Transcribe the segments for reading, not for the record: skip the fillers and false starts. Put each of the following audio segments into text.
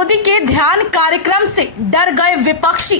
मोदी के ध्यान कार्यक्रम से डर गए विपक्षी।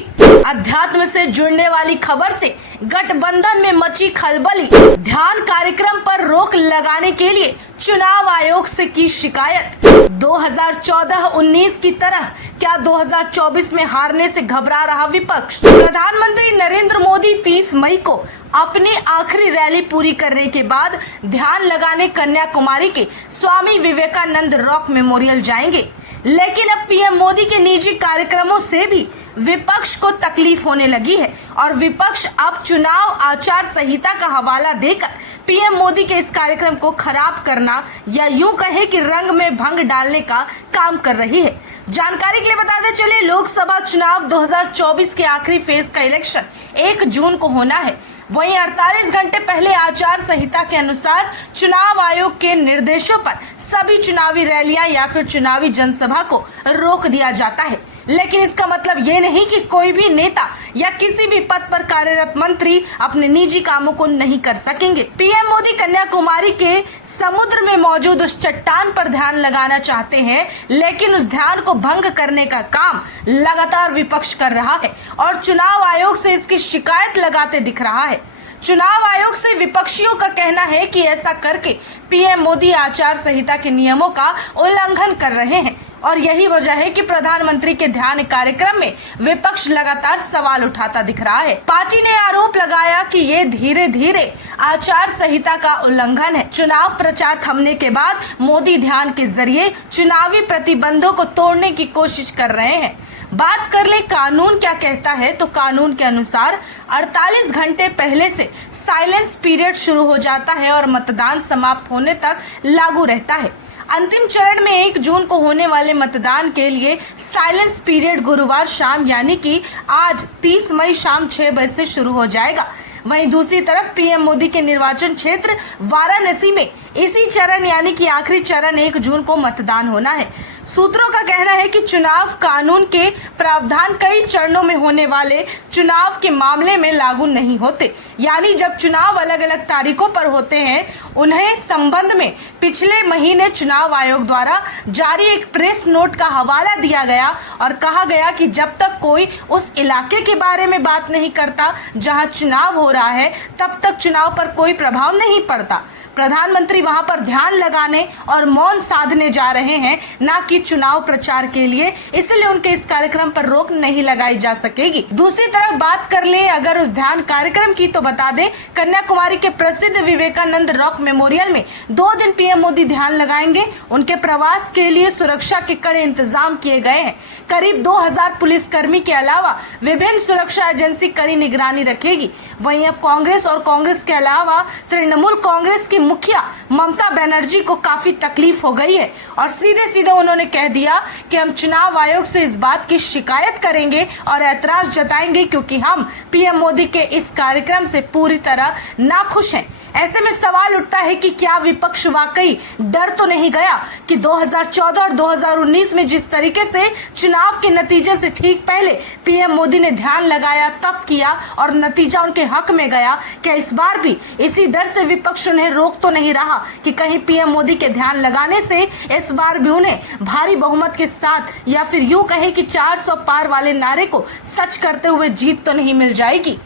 अध्यात्म से जुड़ने वाली खबर से गठबंधन में मची खलबली। ध्यान कार्यक्रम पर रोक लगाने के लिए चुनाव आयोग से की शिकायत। 2014-19 की तरह क्या 2024 में हारने से घबरा रहा विपक्ष? प्रधानमंत्री नरेंद्र मोदी 30 मई को अपनी आखिरी रैली पूरी करने के बाद ध्यान लगाने कन्याकुमारी के स्वामी विवेकानंद रॉक मेमोरियल जाएंगे। लेकिन अब पीएम मोदी के निजी कार्यक्रमों से भी विपक्ष को तकलीफ होने लगी है और विपक्ष अब चुनाव आचार संहिता का हवाला देकर पीएम मोदी के इस कार्यक्रम को खराब करना या यूं कहे कि रंग में भंग डालने का काम कर रही है। जानकारी के लिए बताते चले, लोकसभा चुनाव 2024 के आखिरी फेज का इलेक्शन 1 जून को होना है। वहीं 48 घंटे पहले आचार संहिता के अनुसार चुनाव आयोग के निर्देशों पर सभी चुनावी रैलियां या फिर चुनावी जनसभा को रोक दिया जाता है। लेकिन इसका मतलब ये नहीं कि कोई भी नेता या किसी भी पद पर कार्यरत मंत्री अपने निजी कामों को नहीं कर सकेंगे। पीएम मोदी कन्याकुमारी के समुद्र में मौजूद उस चट्टान पर ध्यान लगाना चाहते हैं, लेकिन उस ध्यान को भंग करने का काम लगातार विपक्ष कर रहा है और चुनाव आयोग से इसकी शिकायत लगाते दिख रहा है। चुनाव आयोग से विपक्षियों का कहना है कि ऐसा करके पीएम मोदी आचार संहिता के नियमों का उल्लंघन कर रहे हैं और यही वजह है कि प्रधानमंत्री के ध्यान कार्यक्रम में विपक्ष लगातार सवाल उठाता दिख रहा है। पार्टी ने आरोप लगाया कि ये धीरे धीरे आचार संहिता का उल्लंघन है। चुनाव प्रचार थमने के बाद मोदी ध्यान के जरिए चुनावी प्रतिबंधों को तोड़ने की कोशिश कर रहे हैं। बात कर ले कानून क्या कहता है, तो कानून के अनुसार 48 घंटे पहले से साइलेंस पीरियड शुरू हो जाता है और मतदान समाप्त होने तक लागू रहता है। अंतिम चरण में 1 जून को होने वाले मतदान के लिए साइलेंस पीरियड गुरुवार शाम यानी कि आज 30 मई शाम 6 बजे से शुरू हो जाएगा। वहीं दूसरी तरफ पीएम मोदी के निर्वाचन क्षेत्र वाराणसी में इसी चरण यानी कि आखिरी चरण 1 जून को मतदान होना है। सूत्रों का कहना है कि चुनाव कानून के प्रावधान कई चरणों में होने वाले चुनाव के मामले में लागू नहीं होते, यानी जब चुनाव अलग अलग तारीखों पर होते हैं उन्हें संबंध में पिछले महीने चुनाव आयोग द्वारा जारी एक प्रेस नोट का हवाला दिया गया और कहा गया कि जब तक कोई उस इलाके के बारे में बात नहीं करता जहां चुनाव हो रहा है तब तक चुनाव पर कोई प्रभाव नहीं पड़ता। प्रधानमंत्री वहां पर ध्यान लगाने और मौन साधने जा रहे हैं, ना कि चुनाव प्रचार के लिए, इसलिए उनके इस कार्यक्रम पर रोक नहीं लगाई जा सकेगी। दूसरी तरफ बात कर ले अगर उस ध्यान कार्यक्रम की, तो बता दें कन्याकुमारी के प्रसिद्ध विवेकानंद रॉक मेमोरियल में 2 दिन पीएम मोदी ध्यान लगाएंगे। उनके प्रवास के लिए सुरक्षा के कड़े इंतजाम किए गए हैं। करीब 2000 पुलिसकर्मी के अलावा विभिन्न सुरक्षा एजेंसी कड़ी निगरानी रखेगी। वहीं अब कांग्रेस और कांग्रेस के अलावा तृणमूल कांग्रेस की मुखिया ममता बनर्जी को काफी तकलीफ हो गई है और सीधे सीधे उन्होंने कह दिया कि हम चुनाव आयोग से इस बात की शिकायत करेंगे और ऐतराज जताएंगे क्योंकि हम पीएम मोदी के इस कार्यक्रम से पूरी तरह नाखुश हैं। ऐसे में सवाल उठता है कि क्या विपक्ष वाकई डर तो नहीं गया कि 2014 और 2019 में जिस तरीके से चुनाव के नतीजे से ठीक पहले पीएम मोदी ने ध्यान लगाया तब किया और नतीजा उनके हक में गया, क्या इस बार भी इसी डर से विपक्ष उन्हें रोक तो नहीं रहा कि कहीं पीएम मोदी के ध्यान लगाने से इस बार भी उन्हें भारी बहुमत के साथ या फिर यूं कहे कि 400 पार वाले नारे को सच करते हुए जीत तो नहीं मिल जाएगी।